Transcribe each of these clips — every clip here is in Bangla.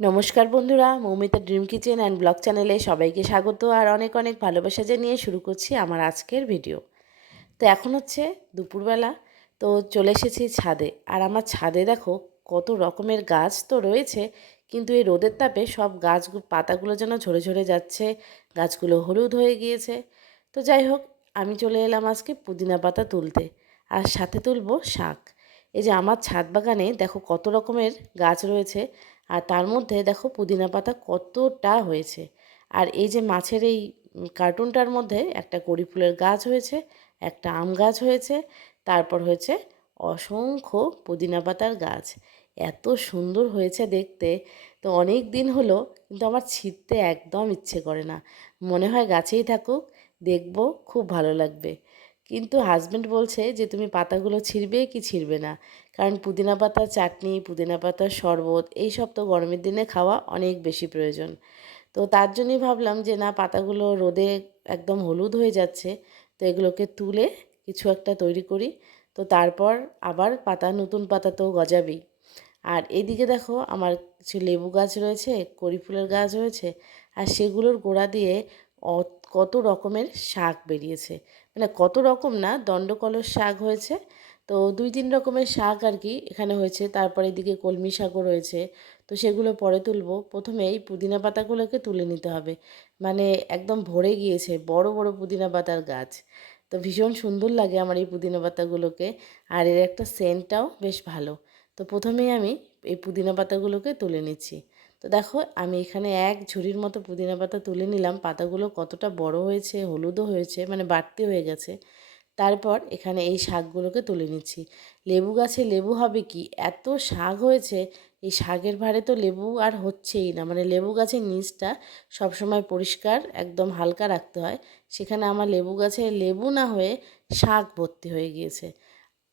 নমস্কার বন্ধুরা, Moumita dream kitchen and blog চ্যানেলে সবাইকে স্বাগত আর অনেক অনেক ভালোবাসা জানিয়ে শুরু করছি আমার আজকের ভিডিও। তো এখন হচ্ছে দুপুরবেলা, তো চলে এসেছি ছাদে। আর আমার ছাদে দেখো কত রকমের গাছ তো রয়েছে, কিন্তু এই রোদের তাপে সব গাছ পাতাগুলো যেন ঝরে ঝরে যাচ্ছে, গাছগুলো হলুদ হয়ে গিয়েছে। তো যাই হোক, আমি চলে এলাম আজকে পুদিনা পাতা তুলতে, আর সাথে তুলবো শাক। এই যে আমার ছাদ বাগানে দেখো কত রকমের গাছ রয়েছে, আর তার মধ্যে দেখো পুদিনা পাতা কতটা হয়েছে। আর এই যে মাছের এই কার্টুনটার মধ্যে একটা কড়ি ফুলের গাছ হয়েছে, একটা আম গাছ হয়েছে, তারপর হয়েছে অসংখ্য পুদিনা পাতার গাছ। এত সুন্দর হয়েছে দেখতে। তো অনেক দিন হলো, কিন্তু আমার ছিঁড়তে একদম ইচ্ছে করে না, মনে হয় গাছেই থাকুক, দেখব খুব ভালো লাগবে। কিন্তু হাজব্যান্ড বলছে যে তুমি পাতাগুলো ছিঁড়বে কি ছিঁড়বে না, কারণ পুদিনা পাতার চাটনি, পুদিনা পাতার শরবত এইসব তো গরমের দিনে খাওয়া অনেক বেশি প্রয়োজন। তো তার জন্যই ভাবলাম যে না, পাতাগুলো রোদে একদম হলুদ হয়ে যাচ্ছে, তো এগুলোকে তুলে কিছু একটা তৈরি করি। তো তারপর আবার পাতা, নতুন পাতা তো গজাবেই। আর এইদিকে দেখো আমার কিছু লেবু গাছ রয়েছে, কড়ি ফুলের গাছ রয়েছে, আর সেগুলোর গোড়া দিয়ে কত রকমের শাক বেরিয়েছে। মানে কত রকম না, দণ্ডকলস শাক হয়েছে। তো 2-3 রকমের শাক আর কি এখানে হয়েছে। তারপরে এদিকে কলমি শাকও রয়েছে। তো সেগুলো পরে তুলবো। প্রথমে এই পুদিনা পাতাগুলোকে তুলে নিতে হবে। মানে একদম ভরে গিয়েছে বড় বড় পুদিনা পাতার গাছ। তো ভীষণ সুন্দর লাগে আমার এই পুদিনা পাতাগুলোকে, আর এর একটা সেন্টটাও বেশ ভালো। তো প্রথমেই আমি এই পুদিনা পাতাগুলোকে তুলে নিচ্ছি। তো দেখো আমি এখানে এক ঝুড়ির মতো পুদিনা পাতা তুলে নিলাম। পাতাগুলো কতটা বড় হয়েছে, হলুদও হয়েছে, মানে বাড়তি হয়ে গেছে। তারপর এখানে এই শাকগুলোকে তুলে নিচ্ছি। লেবু গাছে লেবু হবে কি, এত শাক হয়েছে, এই শাকের ভারে তো লেবু আর হচ্ছেই না। মানে লেবু গাছের নিচটা সবসময় পরিষ্কার একদম হালকা রাখতে হয়, সেখানে আমার লেবু গাছে লেবু না হয়ে শাক ভর্তি হয়ে গিয়েছে।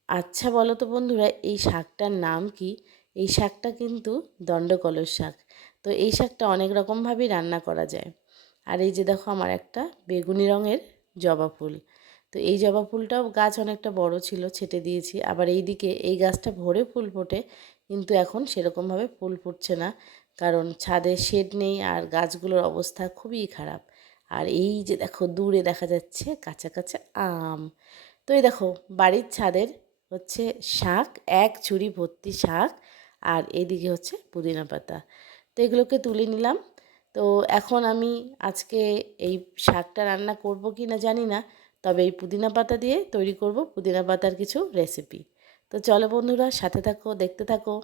আচ্ছা বলো তো বন্ধুরা, এই শাকটার নাম কি? এই শাকটা কিন্তু দণ্ডকলস শাক। তো এই শাকটা অনেক রকমভাবেই রান্না করা যায়। আর এই যে দেখো আমার একটা বেগুনি রঙের জবা ফুল। তো এই জবা ফুলটাও গাছ অনেকটা বড় ছিল, ছেটে দিয়েছি। আবার এই দিকে এই গাছটা ভরে ফুল ফোটে, কিন্তু এখন সেরকমভাবে ফুল ফুটছে না, কারণ ছাদে শেড নেই আর গাছগুলোর অবস্থা খুবই খারাপ। আর এই যে দেখো দূরে দেখা যাচ্ছে কাঁচা কাঁচা আম। তো এই দেখো বাড়ির ছাদের হচ্ছে শাক, এক ঝুড়ি ভর্তি শাক, আর এদিকে হচ্ছে পুদিনা পাতা। তো এগুলোকে তুলে নিলাম। তো এখন আমি আজকে এই শাকটা রান্না করব কি না জানি না, তবে এই পুদিনা পাতা দিয়ে তৈরি করব পুদিনা পাতার কিছু রেসিপি। তো চলো বন্ধুরা, সাথে থাকো, দেখতে থাকো।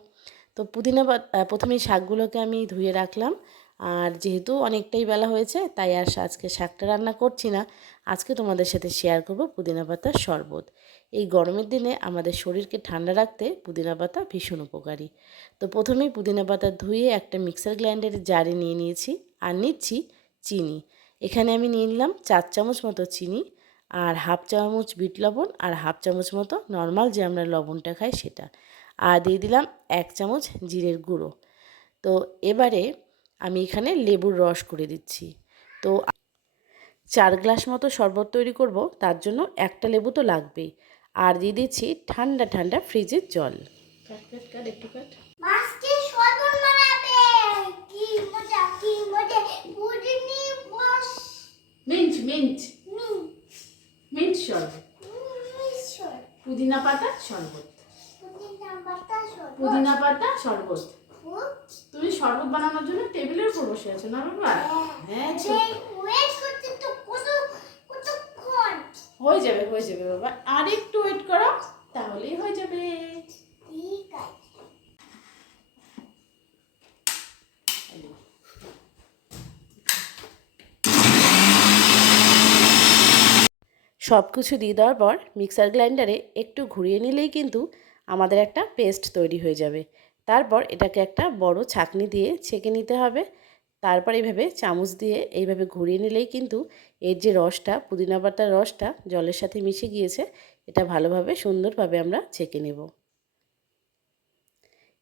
তো পুদিনা পাতা প্রথমেই শাকগুলোকে আমি ধুয়ে রাখলাম। আর যেহেতু অনেকটাই বেলা হয়েছে, তাই আর আজকে শাকটা রান্না করছি না। আজকে তোমাদের সাথে শেয়ার করব পুদিনা পাতার শরবত। এই গরমের দিনে আমাদের শরীরকে ঠান্ডা রাখতে পুদিনা পাতা ভীষণ উপকারী। তো প্রথমেই পুদিনা পাতা ধুয়ে একটা মিক্সার গ্রাইন্ডারের জারে নিয়ে নিয়েছি, আর নিচ্ছি চিনি। এখানে আমি নিয়ে নিলাম 4 চামচ মতো চিনি, আর হাফ চামচ বিট লবণ, আর হাফ চামচ মতো নর্মাল যে আমরা লবণটা খাই সেটা, আর দিয়ে দিলাম 1 চামচ জিরের গুঁড়ো। তো এবারে আমি এখানে লেবুর রস করে দিচ্ছি। তো 4 গ্লাস মতো শরবত তৈরি করব, তার জন্য একটা লেবু তো লাগবেই। আর দিয়ে দিচ্ছি ঠান্ডা ঠান্ডা ফ্রিজের জল। কাট কাট কাট, একটু কাট। মাছকে শরবত বানাবে। কি মজা, কি মজা। পুদিনি বস মিন্ট মিন্ট মিন মিন্ট শরবত, মিশর পুদিনা পাতা শরবত। পুদিনা পাতা শরবত। পুদিনা পাতা শরবত। খুব তুমি শরবত বানানোর জন্য টেবিলের উপর বসে আছো না বাবা? হ্যাঁ, ওয়েট করতে তো কতক্ষণ। হয়ে যাবে হয়ে যাবে বাবা, আর একটু ওয়েট করো, তাহলেই হয়ে যাবে। ঠিক আছে। সব কিছু দিয়ে দেওয়ার পর মিক্সার গ্রাইন্ডারে একটু ঘুরিয়ে নিলেই কিন্তু আমাদের একটা পেস্ট তৈরি হয়ে যাবে। তারপর এটাকে একটা বড় ছাঁকনি দিয়ে ছেঁকে নিতে হবে। তারপর এইভাবে চামচ দিয়ে এইভাবে ঘুরিয়ে নিলেই কিন্তু এর যে রসটা, পুদিনা পাতার রসটা জলের সাথে মিশে গিয়েছে, এটা ভালোভাবে সুন্দরভাবে আমরা ছেঁকে নেব।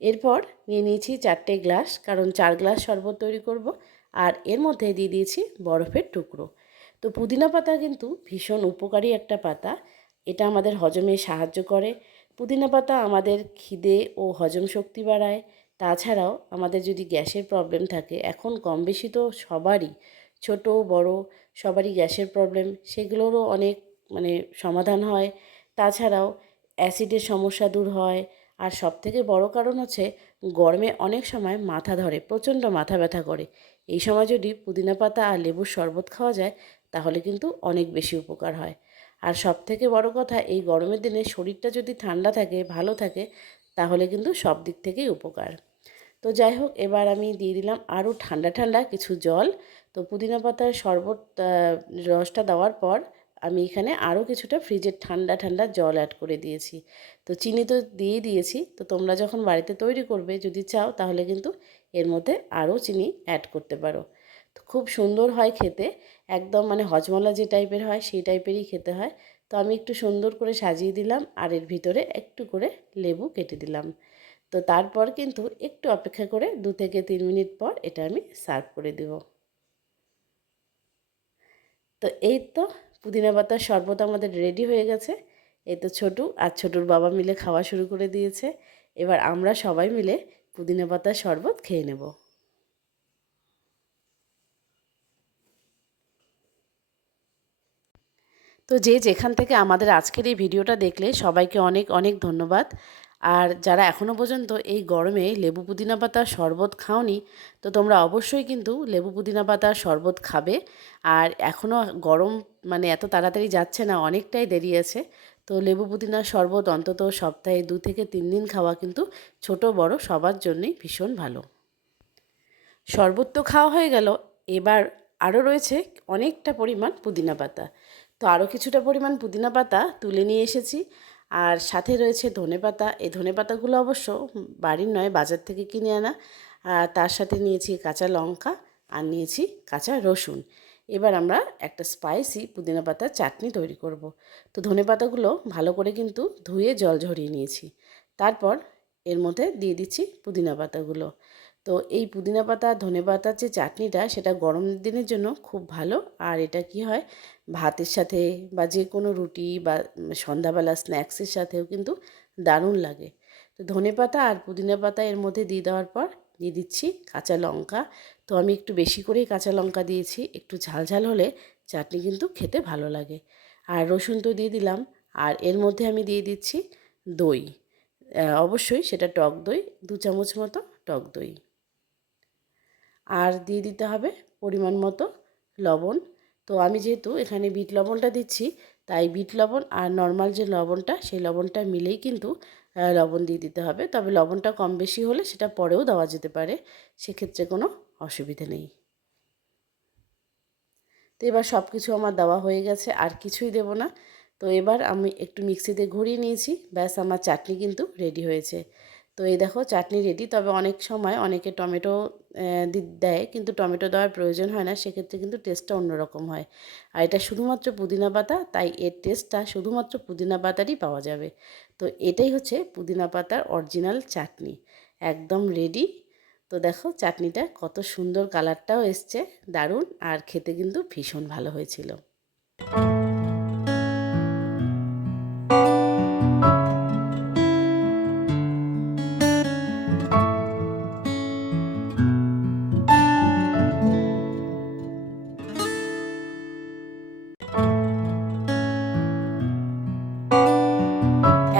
এরপর নিয়ে নিয়েছি 4টে গ্লাস, কারণ 4 গ্লাস শরবত তৈরি করব। আর এর মধ্যে দিয়ে দিয়েছি বরফের টুকরো। তো পুদিনা পাতা কিন্তু ভীষণ উপকারী একটা পাতা, এটা আমাদের হজমে সাহায্য করে। পুদিনা পাতা আমাদের খিদে ও হজম শক্তি বাড়ায়, তাছাড়াও আমাদের যদি গ্যাসের প্রবলেম থাকে, এখন কম বেশি তো সবারই, ছোট বড় সবারই গ্যাসের প্রবলেম, সেগুলোরও অনেক মানে সমাধান হয়। তাছাড়াও অ্যাসিডের সমস্যা দূর হয়। আর সবথেকে বড় কারণ হচ্ছে গরমে অনেক সময় মাথা ধরে, প্রচণ্ড মাথা ব্যথা করে। এই সময় যদি পুদিনা পাতা আর লেবুর শরবত খাওয়া যায় তাহলে কিন্তু অনেক বেশি উপকার হয়। আর সবথেকে বড় কথা, এই গরমের দিনে শরীরটা যদি ঠান্ডা থাকে, ভালো থাকে, তাহলে কিন্তু সব দিক থেকেই উপকার। তো যাই হোক, এবার আমি দিয়ে দিলাম আরও ঠান্ডা ঠান্ডা কিছু জল। তো পুদিনা পাতার শরবত রসটা দেওয়ার পর আমি এখানে আরও কিছুটা ফ্রিজের ঠান্ডা ঠান্ডা জল অ্যাড করে দিয়েছি। তো চিনি তো দিয়েই দিয়েছি, তো তোমরা যখন বাড়িতে তৈরি করবে যদি চাও তাহলে কিন্তু এর মধ্যে আরও চিনি অ্যাড করতে পারো। তো খুব সুন্দর হয় খেতে, একদম মানে হজমলা যে টাইপের হয় সেই টাইপেরই খেতে হয়। তো আমি একটু সুন্দর করে সাজিয়ে দিলাম আর এর ভিতরে একটু করে লেবু কেটে দিলাম। তো তারপর কিন্তু একটু অপেক্ষা করে 2 থেকে 3 মিনিট পর এটা আমি সার্ভ করে দেব। তো এই তো পুদিনা পাতার শরবত আমাদের রেডি হয়ে গেছে। এই তো ছোটু আর ছোটুর বাবা মিলে খাওয়া শুরু করে দিয়েছে। এবার আমরা সবাই মিলে পুদিনা পাতার শরবত খেয়ে নেব। তো যে যেখান থেকে আমাদের আজকের এই ভিডিওটা দেখলে সবাইকে অনেক অনেক ধন্যবাদ। আর যারা এখনও পর্যন্ত এই গরমে লেবু পুদিনা পাতার শরবত খাওনি, তো তোমরা অবশ্যই কিন্তু লেবু পুদিনা পাতার শরবত খাবে। আর এখনও গরম মানে এত তাড়াতাড়ি যাচ্ছে না, অনেকটাই দেরি আছে। তো লেবু পুদিনার শরবত অন্তত সপ্তাহে 2 থেকে 3 দিন খাওয়া কিন্তু ছোট বড় সবার জন্যই ভীষণ ভালো। শরবত তো খাওয়া হয়ে গেল, এবার আরও রয়েছে অনেকটা পরিমাণ পুদিনা পাতা। তো আরও কিছুটা পরিমাণ পুদিনা পাতা তুলে নিয়ে এসেছি। আর সাথে রয়েছে ধনেপাতা। এই ধনেপাতাগুলো অবশ্য বাড়ির নয়, বাজার থেকে কিনে আনা। আর তার সাথে নিয়েছি কাঁচা লঙ্কা আর নিয়েছি কাঁচা রসুন। এবার আমরা একটা স্পাইসি পুদিনা পাতার চাটনি তৈরি করব। তো ধনেপাতাগুলো ভালো করে কিন্তু ধুয়ে জল ঝরিয়ে নিয়েছি। তারপর এর মধ্যে দিয়ে দিচ্ছি পুদিনা পাতাগুলো। তো এই পুদিনা পাতা ধনেপাতার যে চাটনিটা, সেটা গরমের দিনের জন্য খুব ভালো। আর এটা কি হয়, ভাতের সাথে বা যে কোনো রুটি বা সন্ধ্যাবেলা স্ন্যাক্সের সাথেও কিন্তু দারুণ লাগে। তো ধনেপাতা আর পুদিনা পাতা এর মধ্যে দিয়ে দেওয়ার পর দিয়ে দিচ্ছি কাঁচা লঙ্কা। তো আমি একটু বেশি করেই কাঁচা লঙ্কা দিয়েছি, একটু ঝাল ঝাল হলে চাটনি কিন্তু খেতে ভালো লাগে। আর রসুন তো দিয়ে দিলাম। আর এর মধ্যে আমি দিয়ে দিচ্ছি দই। অবশ্যই সেটা টক দই, 2 চামচ মতো টক দই। আর দিয়ে দিতে হবে পরিমাণ মতো লবণ। তো আমি যেহেতু এখানে বিট লবণটা দিচ্ছি, তাই বিট লবণ আর নর্মাল যে লবণটা, সেই লবণটা মিলেই কিন্তু লবণ দিয়ে দিতে হবে। তবে লবণটা কম বেশি হলে সেটা পরেও দেওয়া যেতে পারে, সেক্ষেত্রে কোনো অসুবিধে নেই। তো এবার সব কিছু আমার দেওয়া হয়ে গেছে, আর কিছুই দেব না। তো এবার আমি একটু মিক্সিতে ঘুরিয়ে নিয়েছি, ব্যাস আমার চাটনি কিন্তু রেডি হয়েছে। তো এই দেখো চাটনি রেডি। তবে অনেক সময় অনেকে টমেটো দেয়, কিন্তু টমেটো দেওয়ার প্রয়োজন হয় না, সেক্ষেত্রে কিন্তু টেস্টটা অন্যরকম হয়। আর এটা শুধুমাত্র পুদিনা পাতা, তাই এর টেস্টটা শুধুমাত্র পুদিনা পাতারই পাওয়া যাবে। তো এটাই হচ্ছে পুদিনা পাতার অরিজিনাল চাটনি, একদম রেডি। তো দেখো চাটনিটা কত সুন্দর, কালারটাও এসছে দারুণ, আর খেতে কিন্তু ভীষণ ভালো হয়েছিল।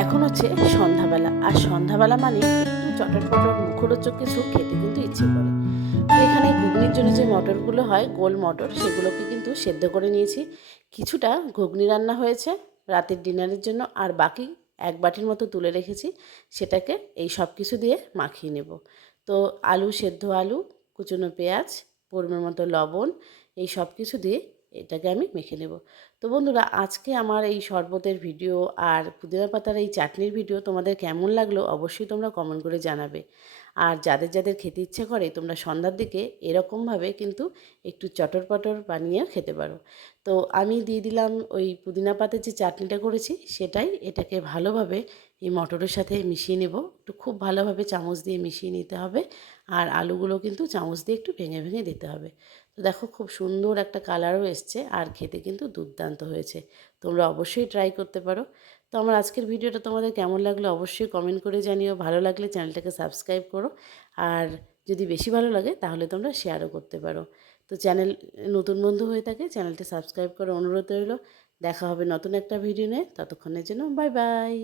এখন হচ্ছে সন্ধ্যাবেলা, আর সন্ধ্যাবেলা মানে একটু চটরপটর মুখরোচক কিছু খেতে কিন্তু ইচ্ছে করে। তো এখানে ঘুগনির জন্য যে মটরগুলো হয়, গোল মটর, সেগুলোকে কিন্তু সেদ্ধ করে নিয়েছি। কিছুটা ঘুগনি রান্না হয়েছে রাতের ডিনারের জন্য, আর বাকি 1 বাটির মতো তুলে রেখেছি, সেটাকে এই সব কিছু দিয়ে মাখিয়ে নেব। তো আলু, সেদ্ধ আলু, কুচনো পেঁয়াজ, পরিমাণ মতো লবণ, এই সব কিছু দিয়ে এটাকে আমি মেখে নেব। তো বন্ধুরা, আজকে আমার এই শরবতের ভিডিও আর পুদিনা পাতার এই চাটনির ভিডিও তোমাদের কেমন লাগলো অবশ্যই তোমরা কমেন্ট করে জানাবে। আর যাদের যাদের খেতে ইচ্ছে করে, তোমরা সন্ধ্যার দিকে এরকমভাবে কিন্তু একটু চটর পটর বানিয়ে খেতে পারো। তো আমি দিয়ে দিলাম ওই পুদিনা পাতার যে চাটনিটা করেছি সেটাই, এটাকে ভালোভাবে এই মটরের সাথে মিশিয়ে নেব। একটু খুব ভালোভাবে চামচ দিয়ে মিশিয়ে নিতে হবে। আর আলুগুলো কিন্তু চামচ দিয়ে একটু ভেঙে ভেঙে দিতে হবে। তো দেখো খুব সুন্দর একটা কালারও এসছে, আর খেতে কিন্তু দুর্দান্ত হয়েছে। তোমরা অবশ্যই ট্রাই করতে পারো। তো আমার আজকের ভিডিওটা তোমাদের কেমন লাগলো অবশ্যই কমেন্ট করে জানিও। ভালো লাগলে চ্যানেলটাকে সাবস্ক্রাইব করো। আর যদি বেশি ভালো লাগে তাহলে তোমরা শেয়ারও করতে পারো। তো চ্যানেল নতুন বন্ধু হয়ে থাকে চ্যানেলটি সাবস্ক্রাইব করার অনুরোধ রইল। দেখা হবে নতুন একটা ভিডিও নিয়ে, ততক্ষণের জন্য বাই বাই।